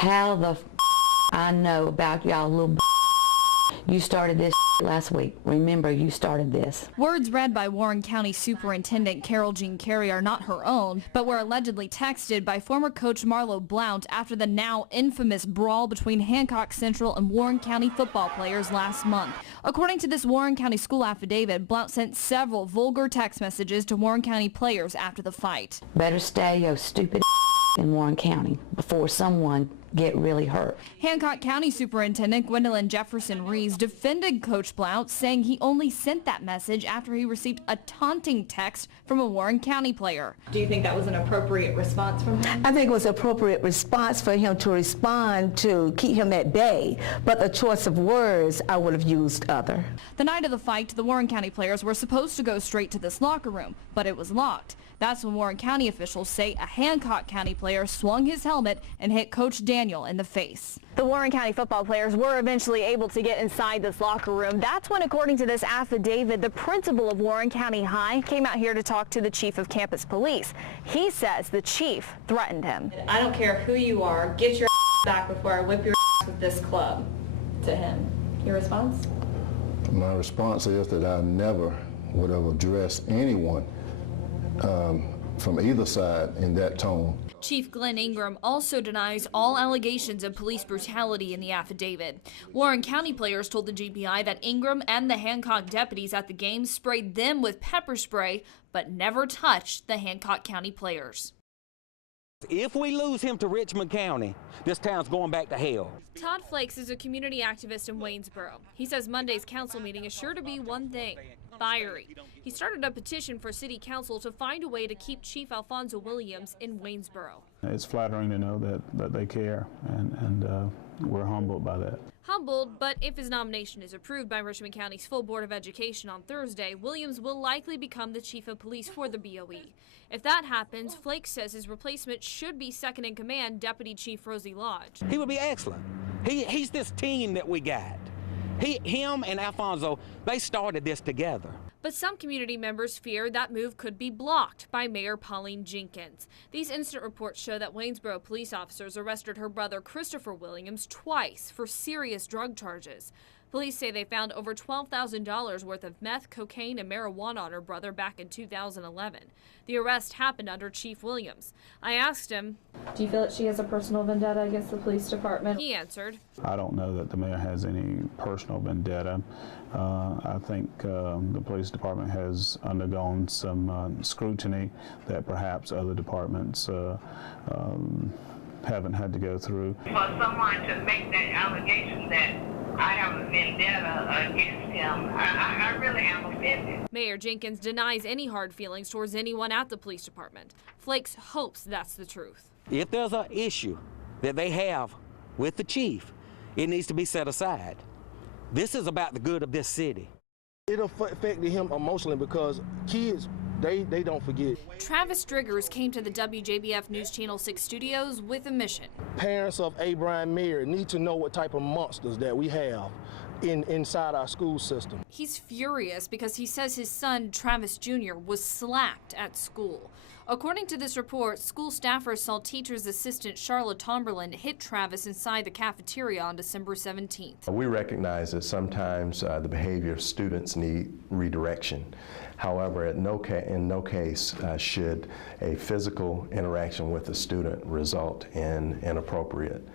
How the I know about y'all little you started this last week. Remember, you started this. Words read by Warren County Superintendent Carol Jean Carey are not her own, but were allegedly texted by former coach Marlo Blount after the now infamous brawl between Hancock Central and Warren County football players last month. According to this Warren County school affidavit, Blount sent several vulgar text messages to Warren County players after the fight. Better stay your stupid in Warren County before someone get really hurt. Hancock County Superintendent Gwendolyn Jefferson-Rees defended Coach Blount, saying he only sent that message after he received a taunting text from a Warren County player. Do you think that was an appropriate response from him? I think it was an appropriate response for him to respond to keep him at bay, but the choice of words I would have used other. The night of the fight, the Warren County players were supposed to go straight to this locker room, but it was locked. That's when Warren County officials say a Hancock County player swung his helmet and hit Coach Daniel in the face. The Warren County football players were eventually able to get inside this locker room. That's when, according to this affidavit, the principal of Warren County High came out here to talk to the chief of campus police. He says the chief threatened him. I don't care who you are, get your back before I whip your with this club, to him. Your response? My response is that I never would have addressed anyone from either side in that tone. Chief Glenn Ingram also denies all allegations of police brutality in the affidavit. Warren County players told the GBI that Ingram and the Hancock deputies at the game sprayed them with pepper spray, but never touched the Hancock County players. If we lose him to Richmond County, this town's going back to hell. Todd Flakes is a community activist in Waynesboro. He says Monday's council meeting is sure to be one thing: fiery. He started a petition for city council to find a way to keep Chief Alfonso Williams in Waynesboro. It's flattering to know that they care, and we're humbled by that. Humbled, but if his nomination is approved by Richmond County's full Board of Education on Thursday, Williams will likely become the chief of police for the BOE. If that happens, Flake says his replacement should be second in command Deputy Chief Rosie Lodge. He would be excellent. He's this team that we got. Him and Alfonso, they started this together. But some community members fear that move could be blocked by Mayor Pauline Jenkins. These incident reports show that Waynesboro police officers arrested her brother Christopher Williams twice for serious drug charges. Police say they found over $12,000 worth of meth, cocaine, and marijuana on her brother back in 2011. The arrest happened under Chief Williams. I asked him, "Do you feel that she has a personal vendetta against the police department?" He answered, I don't know that the mayor has any personal vendetta. I think the police department has undergone some scrutiny that perhaps other departments haven't had to go through. For someone to make that allegation that I have a vendetta against him, I really am offended. Mayor Jenkins denies any hard feelings towards anyone at the police department. Flakes hopes that's the truth. If there's an issue that they have with the chief, it needs to be set aside. This is about the good of this city. It affected him emotionally because kids, they don't forget. Travis Driggers came to the WJBF News Channel 6 studios with a mission. Parents of Abraham Mayer need to know what type of monsters that we have inside our school system. He's furious because he says his son, Travis Jr., was slapped at school. According to this report, school staffers saw teacher's assistant Charlotte Tomberlin hit Travis inside the cafeteria on December 17th. We recognize that sometimes the behavior of students need redirection. However, in no case should a physical interaction with a student result in inappropriate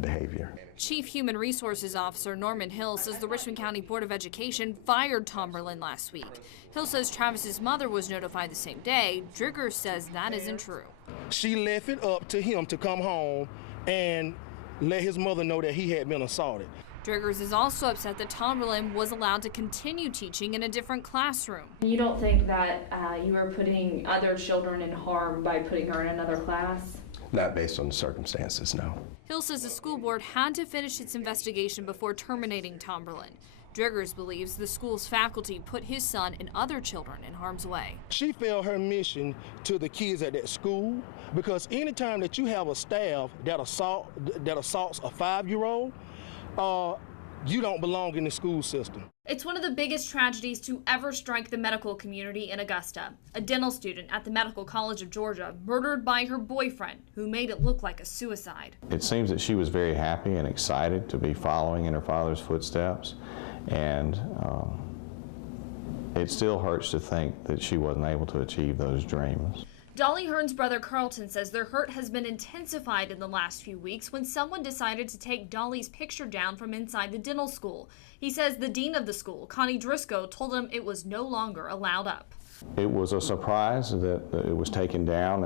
behavior. Chief Human Resources Officer Norman Hill says the Richmond County Board of Education fired Tomberlin last week. Hill says Travis's mother was notified the same day. Driggers says that isn't true. She left it up to him to come home and let his mother know that he had been assaulted. Driggers is also upset that Tomberlin was allowed to continue teaching in a different classroom. You don't think that you are putting other children in harm by putting her in another class? Not based on the circumstances, no. Hill says the school board had to finish its investigation before terminating Tomberlin. Driggers believes the school's faculty put his son and other children in harm's way. She failed her mission to the kids at that school because anytime that you have a staff that assaults a 5-year-old, you don't belong in the school system. It's one of the biggest tragedies to ever strike the medical community in Augusta. A dental student at the Medical College of Georgia murdered by her boyfriend, who made it look like a suicide. It seems that she was very happy and excited to be following in her father's footsteps, and it still hurts to think that she wasn't able to achieve those dreams. Dolly Hearn's brother Carlton says their hurt has been intensified in the last few weeks when someone decided to take Dolly's picture down from inside the dental school. He says the dean of the school, Connie Driscoll, told him it was no longer allowed up. It was a surprise that it was taken down,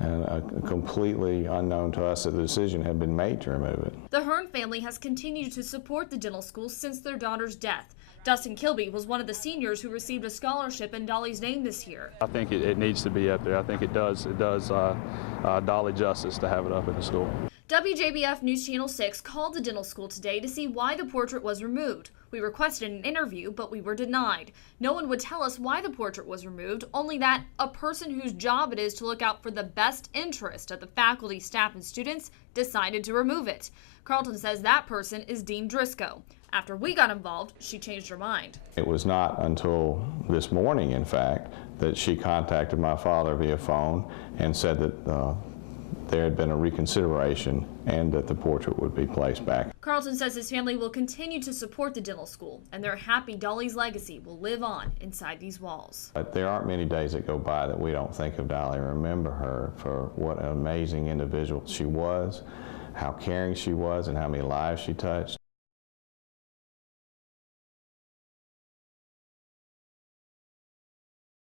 and completely unknown to us that the decision had been made to remove it. The Hearn family has continued to support the dental school since their daughter's death. Dustin Kilby was one of the seniors who received a scholarship in Dolly's name this year. I think it needs to be up there. I think it does Dolly justice to have it up in the school. WJBF News Channel 6 called the dental school today to see why the portrait was removed. We requested an interview, but we were denied. No one would tell us why the portrait was removed, only that a person whose job it is to look out for the best interest of the faculty, staff, and students decided to remove it. Carlton says that person is Dean Driscoll. After we got involved, she changed her mind. It was not until this morning, in fact, that she contacted my father via phone and said that there had been a reconsideration and that the portrait would be placed back. Carlton says his family will continue to support the dental school, and they're happy Dolly's legacy will live on inside these walls. But there aren't many days that go by that we don't think of Dolly and remember her for what an amazing individual she was, how caring she was, and how many lives she touched.